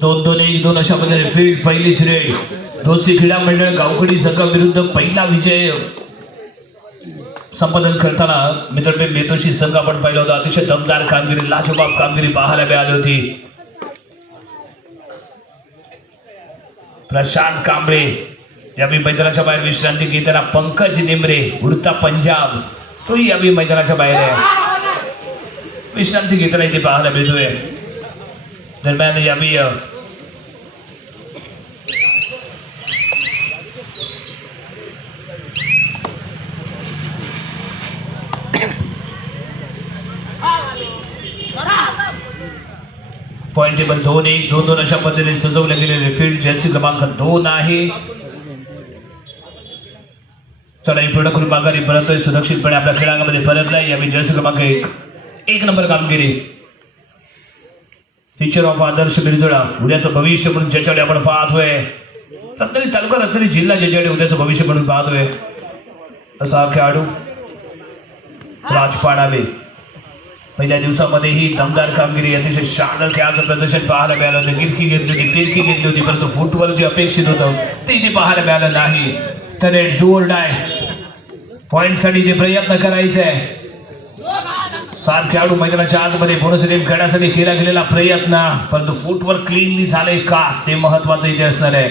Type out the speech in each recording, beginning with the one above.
दोन दोन एक दोन अशा पद्धतीने फील्ड पहिलीच रेड दोषी क्रीडा मंडळ गावकडी संघाविरुद्ध पहिला विजय. संपादन करताना मित्रपे मेतोशी संघ आपण पाहिला होता. अतिशय दमदार कामगिरी लाजवाब कामगिरी पाहायला मिळाली होती. प्रशांत कांबळे यावेळी मैदानाच्या बाहेर विश्रांती घेताना पंकज निमरे उडता पंजाब. तोही यावेळी मैदानाच्या बाहेर आहे. विश्रांती घेताना इथे पाहायला मिळतोय. दरम्यान यावेळी अ, पॉईंट टेबल दोन एक दोन दोन अशा पद्धतीने सजवले गेलेले फील्ड जर्सी क्रमांक दोन आहे. चला पूर्ण करून माघारी परतोय सुरक्षितपणे आपल्या खेळांमध्ये परतलाय. यावेळी जर्सी क्रमांक एक एक नंबर कामगिरी. टीचर ऑफ आदर्श बिरजोडा उद्याचं भविष्य म्हणून ज्याच्याकडे आपण पाहतोय रत्नागिरी तालुका रत्नागिरी जिल्हा ज्याच्याकडे उद्याचं भविष्य म्हणून पाहतोय असा खेळाडू राजपाडावे पहिल्या दिवसामध्येही दमदार कामगिरी अतिशय शानदार खेळाचं प्रदर्शन पाहायला मिळालं होतं गिरकी घेतली होती फिरकी घेतली होती परंतु फुटवर जे अपेक्षित होतं ते इथे पाहायला मिळालं नाही तर जोर डाय पॉईंटसाठी जे प्रयत्न करायचे आहे सात खेळाडू मैदानाच्या आतमध्ये बोनस गेम खेळण्यासाठी केला गेलेला प्रयत्न. परंतु फुटवर क्लीनली झाले का? ते महत्वाचं इथे असणार आहे.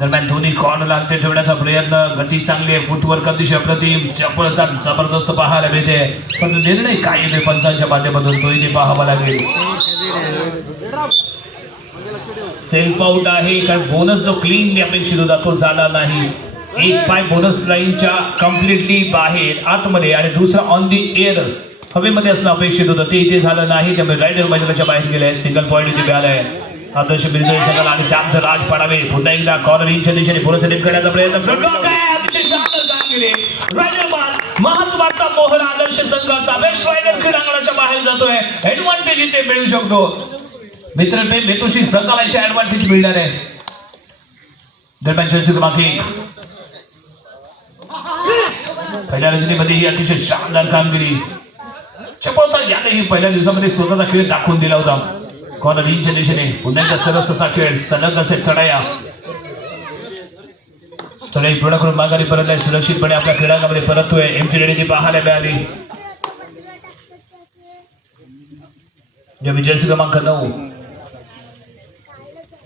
दरम्यान धोनी कॉर्नरला अंत्य ठेवण्याचा प्रयत्न. गती चांगली आहे. फुटवर्क अतिशय प्रतिम चपळता जबरदस्त पाहायला मिळते. परंतु निर्णय काय येते पंचांच्या माध्यमातून? तो इथे पाहावा लागेल. सेल्फ आउट आहे. कारण बोनस जो क्लीन अपेक्षित होता तो झाला नाही. एक पाय बोनस लाईनच्या कम्प्लिटली बाहेर आतमध्ये. आणि दुसरा ऑन दी एअर हवेमध्ये असणं अपेक्षित होतं. ते इथे झालं नाही त्यामुळे रायडर मैदानाच्या बाहेर गेले सिंगल पॉईंट इथे मिळालाय आदर्श बिरजोई संघाला आणि चांगलं राज पाडावे. पुन्हा एकदा कॉर्नर इंच्या दिशेने बोनस सेट करण्याचा प्रयत्न Front block आहे. अतिशय शानदार कामगिरी. Rider बाद. महत्त्वाचा मोहर आदर्श संघाचा. वेस्ट रायडर क्रीडांगणाच्या बाहेर जातोय. ऍडव्हान्टेज इथे मिळू शकतो. मित्र मे मेतोशी संघाला इथे ऍडव्हान्टेज मिळणार आहे. दरम्यान चर्चा क्रमांक एक पहिल्या रजनीमध्ये ही अतिशय शानदार कामगिरी. चपळता याने पहिल्या दिवसामध्ये स्वतःचा खेळ दाखवून दिला होता. कॉर्नर इंच्या दिशेने? पुन्हा एकदा सरस असा खेळ सलग असे चढाया. चढाई पूर्ण करून माघारी परत आहे सुरक्षितपणे आपल्या क्रीडांगामध्ये परततोय. एमटी रेडी पाहायला मिळाली. जे जर्सी क्रमांक नऊ.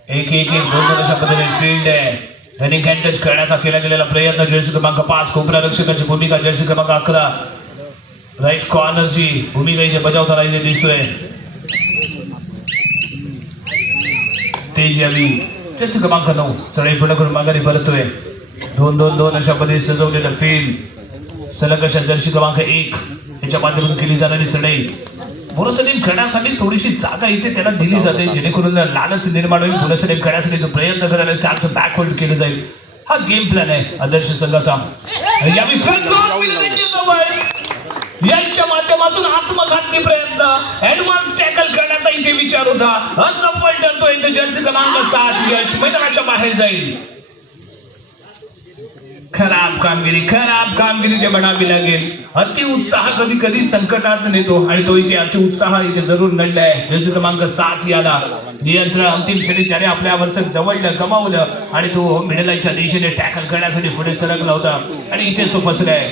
एक एक एक दोन दोन अशा पद्धतीने फील्ड आहे. रनिंग हँडच करण्याचा केला गेलेला प्रयत्न. जर्सी क्रमांक पाच कोपरा रक्षकाची भूमिका. जर्सी क्रमांक अकरा. राईट कॉर्नरची भूमिका इथे बजावताना इथे दिसतोय तेज यावी त्याच क्रमांक नऊ चढाई पूर्ण करून माघारी परतोय दोन दोन दोन अशा पद्धतीने सजवलेलं फील्ड सलग अशा जर्सी क्रमांक एक। याच्या माध्यमातून केली जाणारी चढाई। बोनसलीम खेळण्यासाठी थोडीशी जागा इथे त्याला दिली जाते जेणेकरून लालच निर्माण होईल बोनसलीम खेळण्यासाठी तो प्रयत्न करायला त्याचं बॅक होल्ड केलं जाईल हा गेम प्लॅन आहे आदर्श संघाचा यशच्या माध्यमातून आत्मघातकी प्रयत्न ऍडव्हान्स टॅकल करण्याचा इथे विचार होता. असफल ठरतो इथे जर्सी क्रमांक सात यश मैदानाच्या बाहेर जाईल. खराब कामगिरी खराब कामगिरी ते म्हणावी लागेल. अति उत्साह कधी कधी संकटात नेतो आणि तो इथे अति उत्साह इथे जरूर नडलाय. जर्सी क्रमांक सात याला नियंत्रण अंतिम क्षणी त्याने आपल्यावरचं दवडलं कमावलं आणि तो मिडलाईच्या दिशेने टॅकल करण्यासाठी पुढे सरकला होता. आणि इथेच तो फसलाय.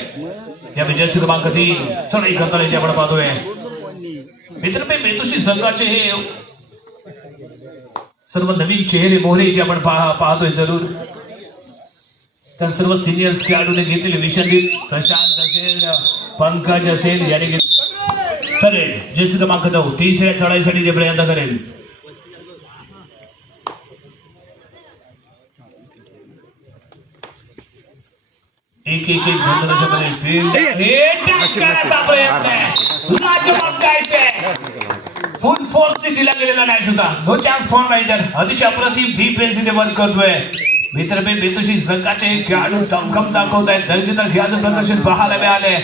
या जर्सी क्रमांक तीन चढाई करताना इथे आपण पाहतोय. मित्रपे मेतुशी संघाचे हे सर्व नवीन चेहरे मोहरे इथे आपण पाह पाहतोय जरूर. तर सर्व सिनियर खेळाडूने घेतलेले विषंदी प्रशांत असेल पंकज असेल याने घेत ठरेल जैसे क्रमांक हो, नऊ या चढाईसाठी ते प्रयत्न करेल. एक एक एक फील्ड करण्याचा प्रयत्न आहे. आहे फुल फोर्स दिला गेलेला नाही सुद्धा. नो चान्स फॉर रायडर अतिशय अप्रतिम डिफेन्स इथे वर्क करतोय. मित्रपे बेतुशी संघाचे खेळाडू दमखम दाखवत आहेत. दर्जेदार खेळाचं प्रदर्शन पाहायला मिळालंय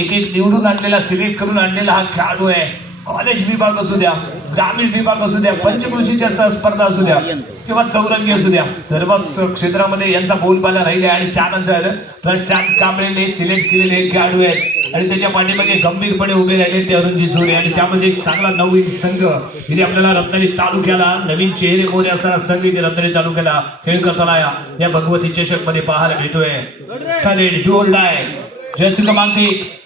एक एक निवडून आणलेला सिलेक्ट करून आणलेला हा खेळाडू आहे. कॉलेज विभाग असू द्या ग्रामीण विभाग असू द्या पंचकृषीच्या स्पर्धा असू द्या किंवा चौरंगी असू द्या सर्व क्षेत्रामध्ये यांचा बोलबाला राहिला आणि त्यानंतर प्रशांत कांबळेने सिलेक्ट केलेले एक खेळाडू आहेत. आणि त्याच्या पाठीमागे गंभीरपणे उभे राहिले ते अरुणजी चोरे आणि त्यामध्ये एक चांगला नवीन संघ इथे आपल्याला रत्नागिरी तालुक्याला नवीन चेहरे मोरे असताना संघ इथे रत्नागिरी तालुक्याला खेळ करताना या- भगवती चषकमध्ये पाहायला मिळतोय. खालील जोरडाय जयश्री क्रमांक एक.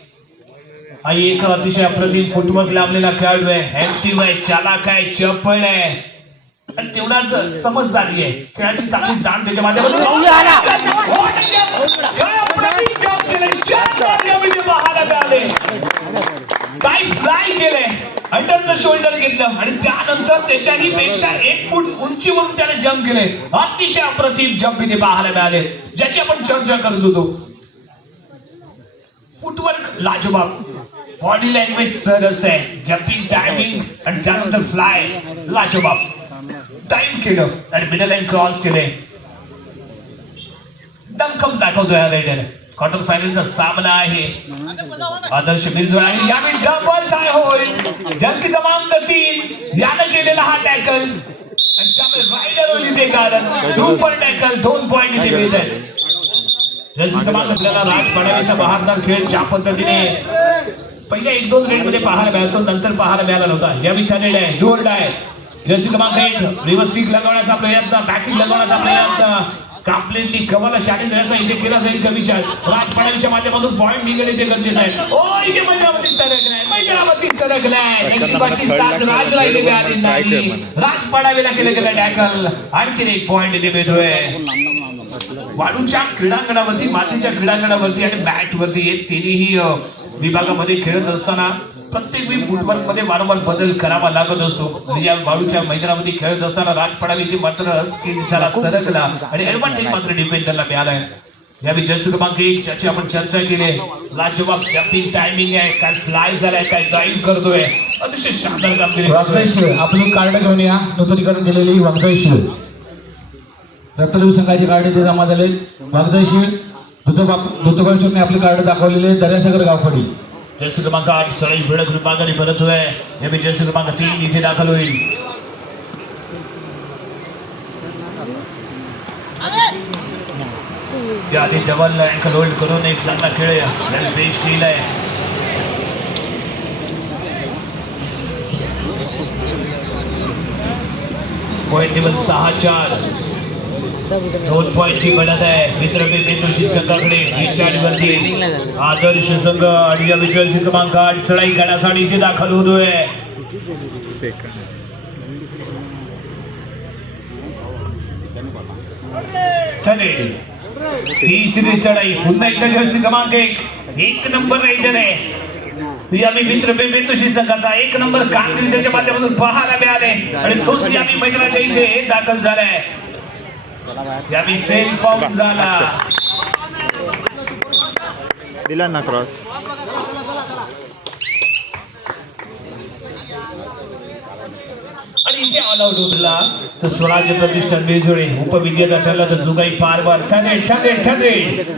हा एक अतिशय अप्रतिम फुटवर्क लाभलेला खेळाडू आहे. ऍक्टिव्ह आहे चालाक आहे चपळ आहे. आणि तेवढाच समजदारी आहे. खेळाची चांगली जाण त्याच्या माध्यमातून हो, अंडर द शोल्डर घेतलं. आणि त्यानंतर त्याच्याही पेक्षा एक फूट उंचीवरून त्याने जम्प केले अतिशय अप्रतिम जम्प इथे पाहायला मिळाले. ज्याची आपण चर्चा करत होतो. फुटवर्क लाजवाब. बॉडी लँग्वेज सरस आहे. जम्पिंग टायमिंग आणि त्यानंतर फ्लाय लाजवाब. टाइम केलं. आणि मिडल लाईन क्रॉस केले. दमखम दाखवतोय या रायडर क्वार्टर फायनलचा सामना आहे. आदर्श बिरजोड आणि यावेळी डबल काय होईल. जर्सी क्रमांक तीन. यानं केलेला हा टॅकल आणि त्यामुळे रायडर होईल इथे कारण. सुपर टॅकल दोन पॉईंट इथे मिळत आपल्याला राज बहारदार खेळ ज्या पद्धतीने पहिल्या एक दोन रेडमध्ये पाहायला मिळाला तो नंतर पाहायला मिळाला नव्हता. या विचारलेला आहे डोर्ड आहे जर्सी क्रमांक एक रिव्हर्स किक लगवण्याचा प्रयत्न बॅकिंग लगवण्याचा प्रयत्न. कवाला चॅलेंज देण्याचा इथे केला जाईल का विचार? राज माध्यमातून पॉईंट निघणे ते गरजेचं आहे. ओ इथे सरकलाय सरकलाय. नशिबाची साथ राज राहिलेली आली नाही राज पडावीला केलं गेलं टॅकल आणखीन एक पॉईंट इथे मिळतोय. वाळूच्या क्रीडांगणावरती मातीच्या क्रीडांगणावरती आणि बॅट वरती हे तिन्ही विभागामध्ये खेळत असताना प्रत्येक वेळी फुटबॉलमध्ये वारंवार बदल करावा लागत असतो. म्हणजे या वाळूच्या मैदानामध्ये खेळत असताना राज पडावी ते मात्र स्किल सरकला आणि ऍडव्हान्टेज मात्र डिफेंडरला मिळालाय. यावेळी जर्सी क्रमांक एक ज्याची आपण चर्चा केली आहे. लाजवाब जम्पिंग टायमिंग आहे काय फ्लाय झालाय काय ड्राईव्ह करतोय. अतिशय शानदार कामगिरी. वागजाई आपली कार्ड घेऊन या. नूतनीकरण केलेली वागजाई शिळ रक्तदेवी संघाची कार्ड इथे जमा झाले. वागजाई शिळ दुतोबाई चोरने आपली कार्ड दाखवलेले दर्यासागर गावकडी जर्सी क्रमांक आठ चढाई भिडक विभागाने परत होय. यावेळी जर्सी क्रमांक तीन इथे दाखल होईल. त्याआधी डबल अँकल होल्ड करून एक चांगला खेळ याने पेश केलाय पॉईंट टेबल सहा चार. दोन पॉईंटची गणत आहे. मित्र बेतोशी संघाकडे वरती आदर्श संघ आणि या विजय क्रमांक आठ चढाई करण्यासाठी इथे दाखल होतोय. ठरेल तिसरी चढाई. पुन्हा एकदा जर्सी क्रमांक एक. एक नंबर रायडर आहे यामी मित्र बेतोशी संघाचा एक नंबर कामगिरी त्याच्या माध्यमातून पाहायला मिळाले. आणि तोच यामी मैदानाच्या इथे दाखल झालाय यामी सेल फॉर्म झाला दिला ना क्रॉस आणि इथे तर स्वराज्य प्रतिष्ठान बेजोडे उपविजेता ठरला तर जुगाई पार बार ठरे ठरे ठरे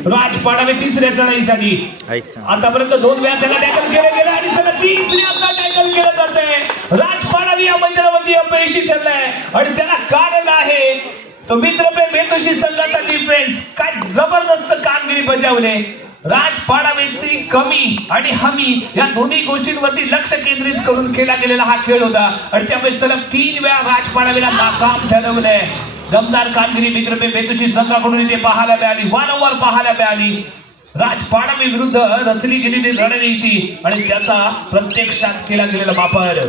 राज पाडावे तिसऱ्या चढाईसाठी. आतापर्यंत दोन वेळा त्याला टॅकल केलं गेलं आणि सलग तिसऱ्यांदा टॅकल केलं जात आहे राज पाडावी या मैदानावरती अपयशी ठरलाय. आणि त्याला कारण आहे तो मित्रप्रेम बेतुशी संघाचा डिफेन्स काय जबरदस्त कामगिरी बजावले. राज पाडावेची कमी आणि हमी. या दोन्ही गोष्टींवरती लक्ष केंद्रित करून केला गेलेला हा खेळ होता. आणि त्यामुळे सलग तीन वेळा राज पाडावेला नाकाम ठरवलंय. दमदार कामगिरी मित्रपे बेतुशी संघाकडून इथे पाहायला मिळाली. वारंवार पाहायला मिळाली. राजपाडावे विरुद्ध रचली गेलेली रणनीती आणि त्याचा प्रत्यक्षात केला गेलेला वापर.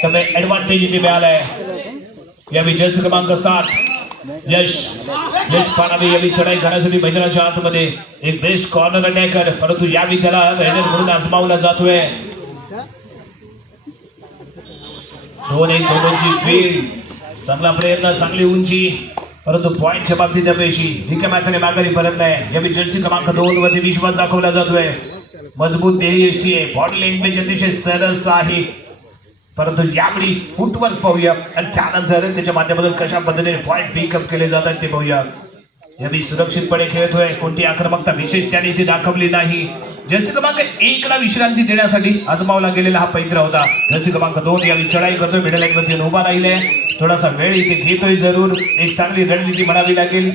त्यामुळे ऍडव्हान्टेज इथे मिळालाय. या विजय क्रमांक सात. यश यश पानावे यावी चढाई घडासाठी मैदानाच्या आतमध्ये एक बेस्ट कॉर्नर अटॅकर परंतु यावी त्याला रेजर म्हणून आजमावला जातोय. दोन एक दोनची फील्ड चांगला प्रयत्न चांगली उंची परंतु पॉईंटच्या बाबतीत अपयशी रिकाम्या हाताने माघारी परत नाही यावी जर्सी क्रमांक दोन वरती विश्वास दाखवला जातोय. मजबूत देही एसटी आहे. बॉडी लँग्वेज अतिशय सरस आहे. परंतु यावेळी फुटवर्क पाहूया. आणि त्यानंतर त्याच्या माध्यमातून कशा पद्धतीने पॉईंट पिकअप केले जातात ते पाहूया. यावेळी सुरक्षितपणे खेळतोय. कोणती आक्रमकता विशेष त्याने इथे दाखवली नाही. जर्सी क्रमांक एक ला विश्रांती देण्यासाठी आजमावला गेलेला हा पैत्र होता. जर्सी क्रमांक दोन यावेळी चढाई करतोय. मिडल लाईनवरती उभा राहिले थोडासा वेळ इथे घेतोय जरूर. एक चांगली रणनीती म्हणावी लागेल.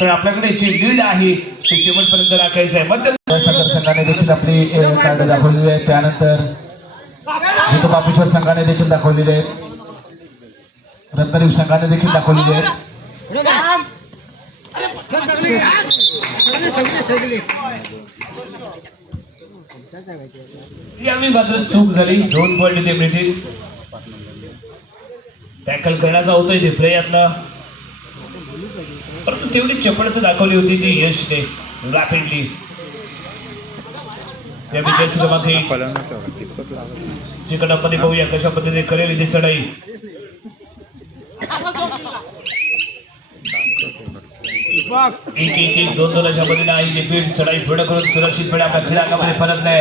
तर आपल्याकडे जी लीड आहे ते शेवटपर्यंत राखायचं आहे मध्य संघाने देखील आपली कार्ड दाखवलेली आहे. त्यानंतर बापेश्वर संघाने देखील दाखवलेले आहेत. रत्नागिरी संघाने देखील दाखवलेले आहेत. मात्र चूक झाली. दोन पॉईंट इथे मिळतील. टॅकल करण्याचा होतोय ते प्रयत्न. परंतु तेवढी चपळता दाखवली होती ती यशने. रॅपिडली या विजय क्रमांक एक पाहूया कशा पद्धतीने करेल इथे चढाई? एक एक एक दोन दोन अशा पद्धतीने आहे इथे फील्ड चढाई पूर्ण करून सुरक्षितपणे आपल्या खेळामध्ये परतलाय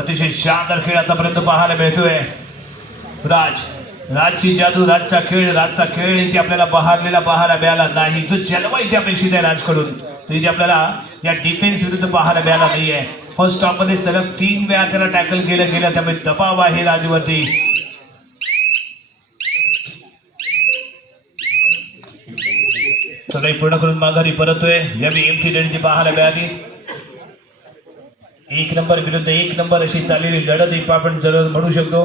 अतिशय शानदार खेळ आतापर्यंत पाहायला मिळतोय. राज राजची जादू राजचा खेळ राजचा खेळ इथे आपल्याला बहारलेला पाहायला मिळाला नाही. जो जलवा इथे अपेक्षित आहे राजकडून तो इथे आपल्याला या डिफेन्स विरुद्ध पाहायला मिळाला आहे फर्स्ट टॉपमध्ये सलग तीन वेळा त्याला टॅकल केलं गेलं त्यामुळे दबाव आहे राजवरती. चढाई पूर्ण करून माघारी परतोय यावेळी एम टी रणजी पाहायला मिळाली. एक नंबर विरुद्ध एक नंबर अशी चाललेली लढत एक आपण जर म्हणू शकतो.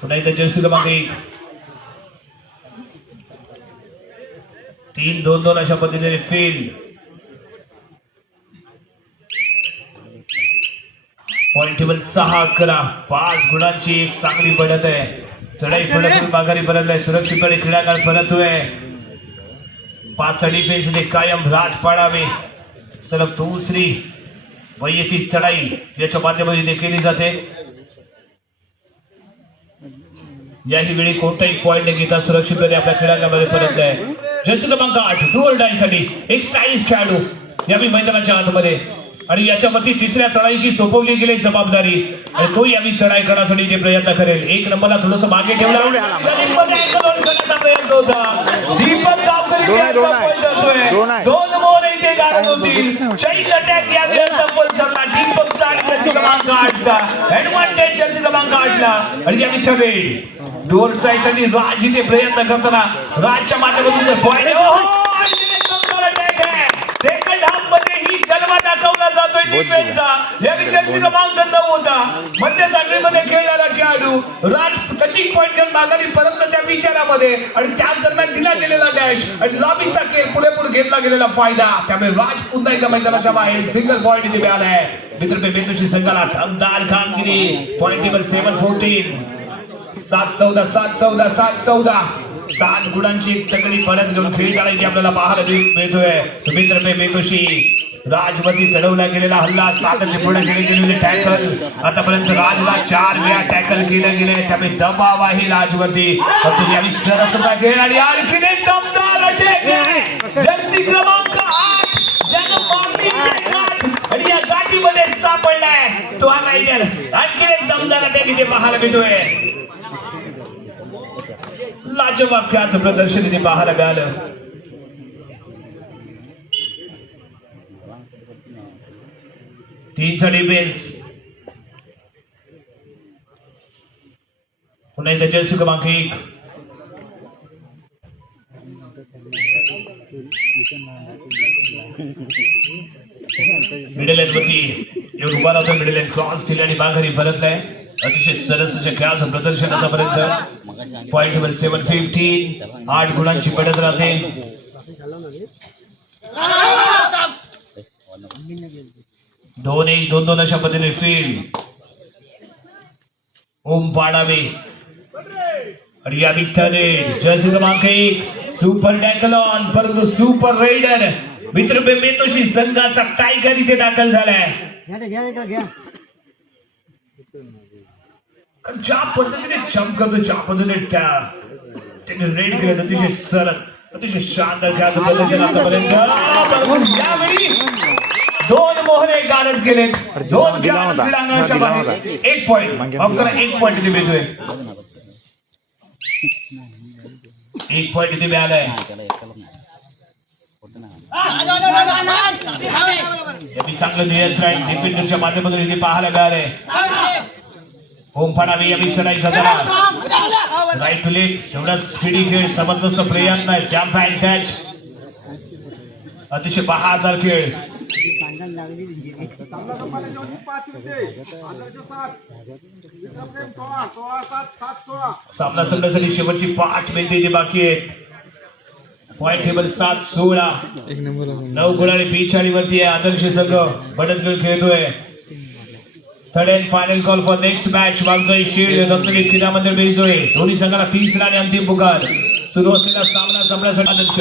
पुन्हा इथं जर्सी क्रमांक एक. तीन दोन दोन अशा पद्धतीने फील्ड टेबल सहा अकरा पाच गुणांची एक चांगली पडत आहे. चढाई करून माघारी परत आहे सुरक्षितपणे क्रीडागार परतोय पाचचा डिफेन्समध्ये कायम राज पाडावे. सलग दुसरी वैयक्तिक चढाई याच्या माध्यमातून केली जाते. याही वेळी कोणताही पॉईंट न घेता सुरक्षितपणे आपल्या खेळांगामध्ये परत आहे जर्सी क्रमांक आठ. डुअल डायसाठी एक स्टाईलिश खेळाडू. यावेळी मैदानाच्या आतमध्ये. आणि याच्यावरती तिसऱ्या चढाईची सोपवली गेली जबाबदारी. आणि तो यावी चढाई करण्यासाठी जे प्रयत्न करेल. एक नंबरला थोडस मागे ठेवला. प्रयत्न होता. दीपक दोन मोर इथे गाडत. चैन अटॅक क्रमांक आठचा. ऍडव्हान्टेज जर्सी क्रमांक आठला. आणि या डोर राज इथे प्रयत्न करताना राजच्या माध्यमातून पॉईंट सेकंड हाफमध्ये ही जन्मा या जर्सी क्रमांक नऊ होता मध्य साखळीमध्ये खेळणारा खेळाडू राज टचिंग पॉईंट घेऊन माघारी परतच्या विचारामध्ये आणि त्याच दरम्यान दिला गेलेला डॅश आणि लॉबीचा खेळ पुरेपूर घेतला गेलेला फायदा. त्यामुळे राज पुन्हा एकदा मैदानाच्या बाहेर सिंगल पॉईंट इथे मिळाला आहे. मित्र बेतुशी संघाला दमदार कामगिरी. पॉईंट टेबल सेवन फोर्टीन सात चौदा सात चौदा सात चौदा. सात गुणांची तगडी परत घेऊन खेळी करायची आपल्याला पाहायला मिळ- मिळतोय. मित्र पे बेतोशी राजवती चढवला गेलेला हल्ला सातत्य पुढे केले गेलेले टॅकल आतापर्यंत राजला चार वेळा टॅकल केलं गेले त्यामुळे दबाव आहे राजवरती परंतु यांनी सरसता घेईल आणि आणखीन एक दमदार अटॅक जर्सी क्रमांक आठ ज्यानं मारली आणि या गाठीमध्ये सापडलाय तो हा रायडर. आणखीन एक दमदार अटॅक इथे पाहायला मिळतोय. लाजवाब खेळाचं प्रदर्शन इथे पाहायला मिळालं. तीनचा डिफेन्स पुन्हा एकदा जर्सी क्रमांक एक. मिडल एंड वरती येऊन उभा राहतो. मिडल एंड क्रॉस केली आणि माघारी परतलाय. अतिशय सरसच्या खेळाचं प्रदर्शन आतापर्यंत. पॉईंट वन सेवन फिफ्टीन आठ गुणांची पडत राहते. दोन एक दोन दोन अशा पद्धतीने फील्ड ओम पाडावे. आणि या मित्राने जर्सी क्रमांक एक सुपर टॅकलॉन परंतु सुपर रेडर मित्र बेतोशी संघाचा टायगर इथे दाखल झालाय. कारण ज्या पद्धतीने जम्प करतो ज्या पद्धतीने त्या त्याने रेड केलं अतिशय सरळ अतिशय शानदार खेळाचं प्रदर्शन आतापर्यंत. यावेळी दोन मोहरे गेलेत. दोन. क्रीडांगणाच्या बाहेर होता. एक पॉईंट माफ करा एक पॉईंट इथे मिळतोय. एक पॉईंट इथे मिळालाय. चांगलं नियंत्रण डिफेंडरच्या माध्यमातून इथे पाहायला मिळालंय. ओम फडावी यांनी चढाई करताना राईट टू लेफ्ट तेवढाच स्पीडी खेळ जबरदस्त प्रयत्न जम्प अँड टच अतिशय बहादर खेळ. सामना संघासाठी शेवटची पाच मिनिटे बाकी आहेत. पॉइंट टेबल सात सोळा. नऊ नंबर नऊ गुणाने पिछाडी वरती आहे आदर्श संघ. बडत खेळतोय. Third and final call for next match वागतोय shield Ratnagiri क्रीडा मंदिर बेजोळे दोन्ही संघाला तीस आणि अंतिम पुकार. सुरू असलेला सामना संपण्यासाठी आदर्श.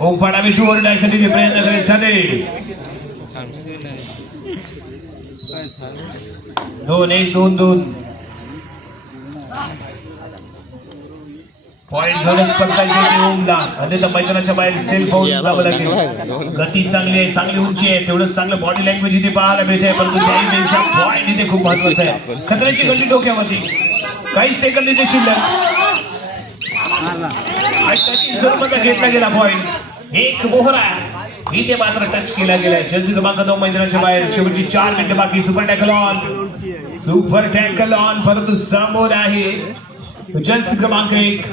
ओम पाडावी टू ओर डायसाठी प्रयत्न करेल ठरेल. दोन एक दोन दोन. पॉइंट ओमला. अन्यथा मैदानाच्या बाहेर सेल फाऊल जावं लागेल. गती चांगली आहे चांगली उंची आहे. तेवढं चांगलं बॉडी लँग्वेज इथे पाहायला मिळते परंतु त्याहीपेक्षा पॉइंट इथे खूप महत्त्वाचा आहे. खतऱ्याची गल्ली डोक्यावरती काही सेकंद इथे शिल्लक. आणि त्याची जरमध्ये घेतला गेला पॉइंट एक मोहरा इथे मात्र टच केला गेलाय. क्रमांक दोन मैदानाच्या बाहेर. शेवटची चार मिनिटं बाकी. Super tackle on super tackle on परंतु समोर आहे. जर्सी क्रमांक एक.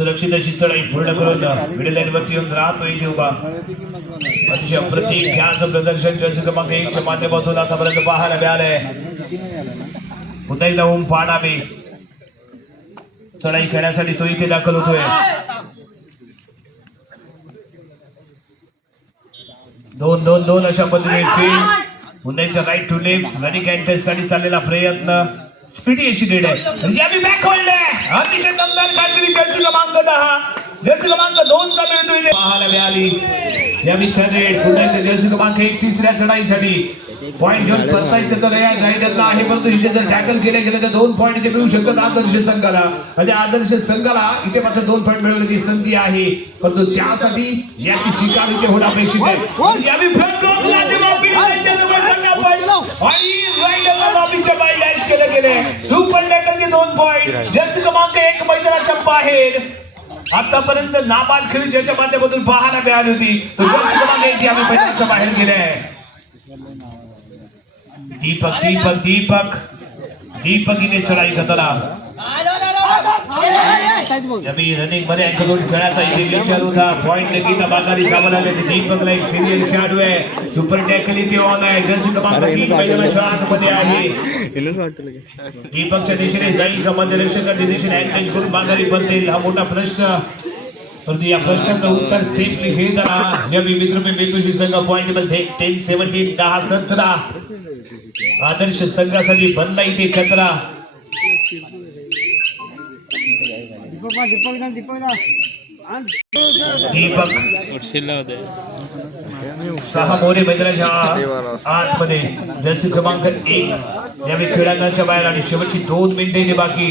सुरक्षित अशी चढाई पूर्ण करून मिडल लाईन वरती येऊन राहतो इथे उभा. अतिशय अप्रतिम घ्याचं प्रदर्शन जर्सी क्रमांक एकच्या माध्यमातून आतापर्यंत पाहायला मिळालंय. पुन्हा एकदा ओम मी चढाई खेळण्यासाठी तो इथे दाखल होतोय. दोन दोन दोन अशा पद्धतीने फील्ड पुन्हा एकदा राईट टू लेफ्ट रनिंग अँटेस्टसाठी चाललेला प्रयत्न. स्पीडी अशी रेड आहे. म्हणजे आम्ही बॅक आहे. अतिशय दमदार कामगिरी जर्सी क्रमांक दहा. जर्सी क्रमांक दोन चा मिळतो इथे. पाहायला मिळाली. या मिथर रेड एकदा जर्सी क्रमांक एक तिसऱ्या चढाईसाठी. पॉईंट घेऊन परतायचं तर या रायडरला आहे. परंतु इथे जर टॅकल केले गेले तर दोन पॉईंट इथे मिळू शकतात आदर्श संघाला. म्हणजे आदर्श संघाला इथे मात्र दोन पॉईंट मिळवण्याची संधी आहे. परंतु त्यासाठी याची शिकार इथे होणं अपेक्षित आहे. केलं गेले सुपर टॅकलचे दोन पॉईंट जर्सी क्रमांक एक मैदानाच्या बाहेर आतापर्यंत नाबाद खेळी ज्याच्या माध्यमातून पाहायला मिळाली होती. तो जर्सी क्रमांक एक आम्ही मैदानाच्या बाहेर गेले दीपक दीपक दीपक. दीपक इथे चढाई करताना. रनिंगमध्ये अँकलोड खेळाचा इथे विचार होता. पॉइंट गीता बागारी जावं लागेल दीपकला एक सिनियर खेळाडू आहे. सुपर टॅकल इथे ऑन आहे. जर्सी क्रमांक तीन मैदानाच्या आतमध्ये आहे. दीपकच्या दिशेने जाईल का? मध्यरक्षकाच्या दिशेने अटॅच करून माघारी परतेल हा मोठा प्रश्न. परंतु या प्रश्नाचं उत्तर सेफली घेताना या मित्र मेतुशी संघ पॉईंट टेबल टेन सेव्हन्टीन दहा सतरा. आदर्श संघासाठी बनला इथे खतरा दीपक होते सहा मोरे मैदानाच्या आतमध्ये जर्सी क्रमांक एक. यावेळी बाहेर आणि शेवटची दोन मिनिटे इथे बाकी.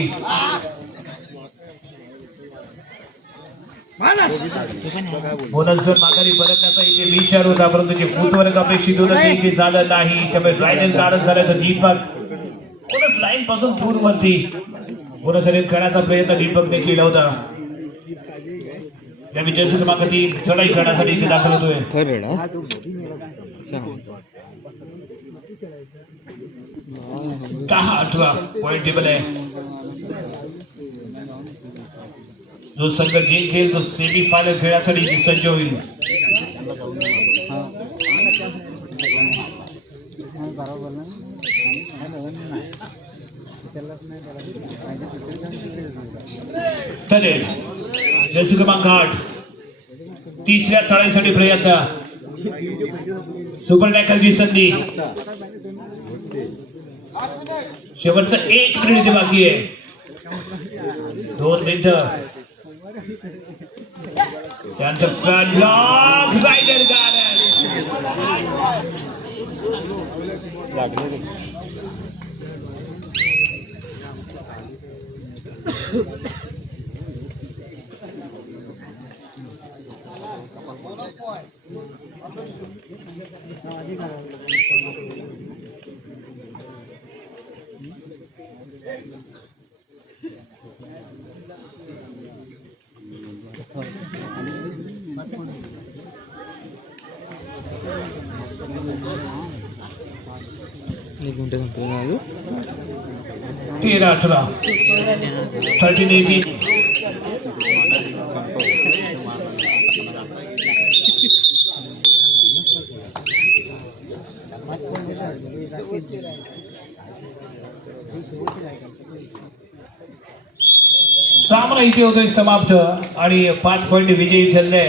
बोनस गट माघारी परतण्याचा इथे विचार होता परंतु जे फुटवर्क अपेक्षित होतं ते इथे झालं नाही. त्यामुळे कारण झालं तर दीपक. लाईन पासून बोनस खेळण्याचा प्रयत्न दीपकने केला होता. या जर्सी क्रमांक तीन चढाई करण्यासाठी इथे दाखल होतोय. दहा अठरा पॉईंट टेबल आहे. जो संघ जिंकेल तो सेमी फायनल खेळासाठी इथे सज्ज होईल. ठरेल जर्सी क्रमांक आठ तिसऱ्या चढाईसाठी प्रयत्न. सुपर टॅकलची संधी. शेवटचं एक मिनिट बाकी आहे. दोन मिनिट त्यांचं फ्रंट ब्लॉक रायडर एक मिनटं संपलं तेरा अठरा. थर्टीन एटीन सामना इथे होतोय समाप्त आणि पाच पॉईंट विजयी ठरले